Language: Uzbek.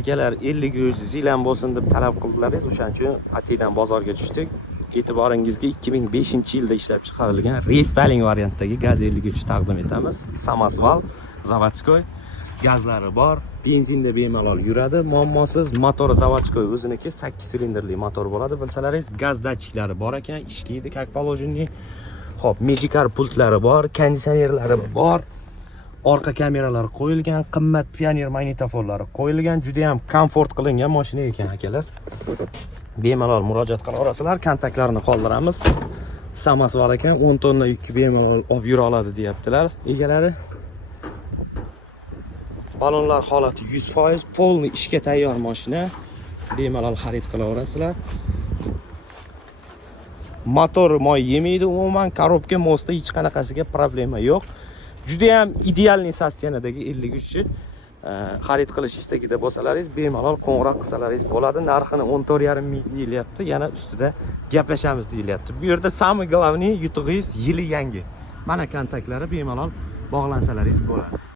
Akalar 50 zilan bo'lsin deb talab qildilaringiz, o'shaning uchun Atidan bozorga tushdik. E'tiboringizga 2005-yilda ishlab chiqarilgan restyling variantdagi gaz 53 taqdim etamiz. Samasval, zavodskoy, gazlari bor, benzinda bemalol yuradi, muammosiz. Motori zavodskoy o'ziniki 8 silindrli motor bo'ladi. Bilsalaringiz, gaz datchiklari bor ekan, ishlaydi как положение. Xo'p, Magikar pultlari bor, konditsionerlari bor. Orqa kameralari qo'yilgan, qimmat Pioneer magnitofonlari qo'yilgan, juda ham komfort qilingan mashina ekan akalar. Bemalol murojaat qila olasizlar, kontaktlarni qoldiramiz. Samasval ekan, 10 tonna yukni bemalol olib yura oladi deyaptilar egalari. Balonlar holati 100%, polni ishga tayyor mashina. Bemalol xarid qila olasizlar. Motor moy yemaydi umuman, korobka mostda hech qanaqasiga problema yo'q. Juda ham idealniy sosteniyadagi 53 xarid qilish istagida bo'lsalaringiz, bemalol qo'ng'iroq qilsalaringiz bo'ladi. Narxini 14,5 ming deyilyapti, yana ustida gaplashamiz deyilyapti. Bu yerda самый главный yutug'ingiz yili yangi. Mana kontaktlari, bemalol bog'lansalaringiz bo'ladi.